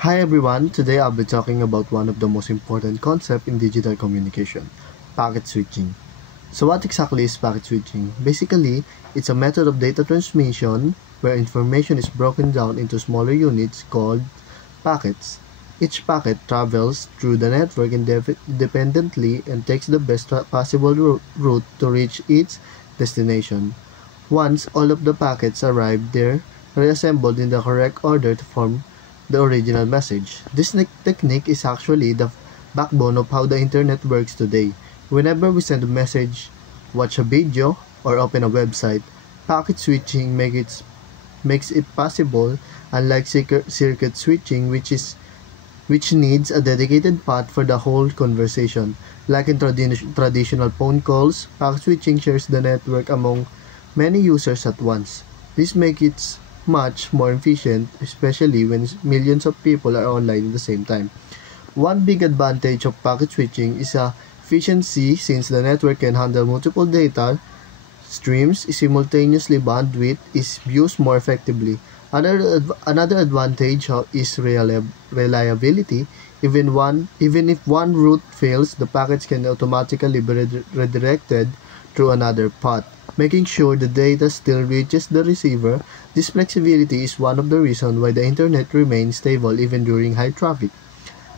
Hi everyone, today I'll be talking about one of the most important concepts in digital communication, packet switching. So what exactly is packet switching? Basically, it's a method of data transmission where information is broken down into smaller units called packets. Each packet travels through the network independently and takes the best possible route to reach its destination. Once all of the packets arrive, they're reassembled in the correct order to form the original message. This technique is actually the backbone of how the internet works today. Whenever we send a message, watch a video, or open a website, packet switching makes it possible, unlike circuit switching, which needs a dedicated path for the whole conversation. Like in traditional phone calls, packet switching shares the network among many users at once. This makes it much more efficient, especially when millions of people are online at the same time. One big advantage of packet switching is efficiency, since the network can handle multiple data streams simultaneously. Bandwidth is used more effectively. Another advantage is reliability. Even if one route fails, the packets can automatically be redirected through another path, making sure the data still reaches the receiver. This flexibility is one of the reasons why the internet remains stable even during high traffic.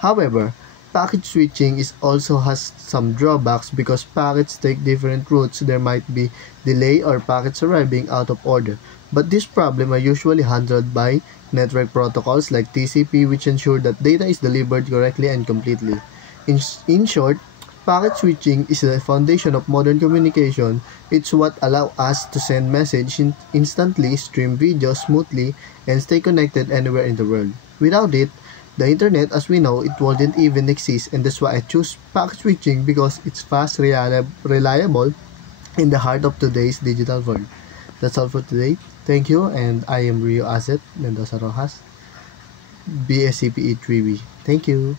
However, packet switching also has some drawbacks. Because packets take different routes, there might be delay or packets arriving out of order. But this problem are usually handled by network protocols like TCP, which ensure that data is delivered correctly and completely. In short, packet switching is the foundation of modern communication. It's what allows us to send messages instantly, stream videos smoothly, and stay connected anywhere in the world. Without it, the internet as we know it wouldn't even exist, and that's why I choose packet switching, because it's fast, reliable, in the heart of today's digital world. That's all for today. Thank you, and I am Rio Asset Mendoza Rojas, BSCPE 3B. Thank you.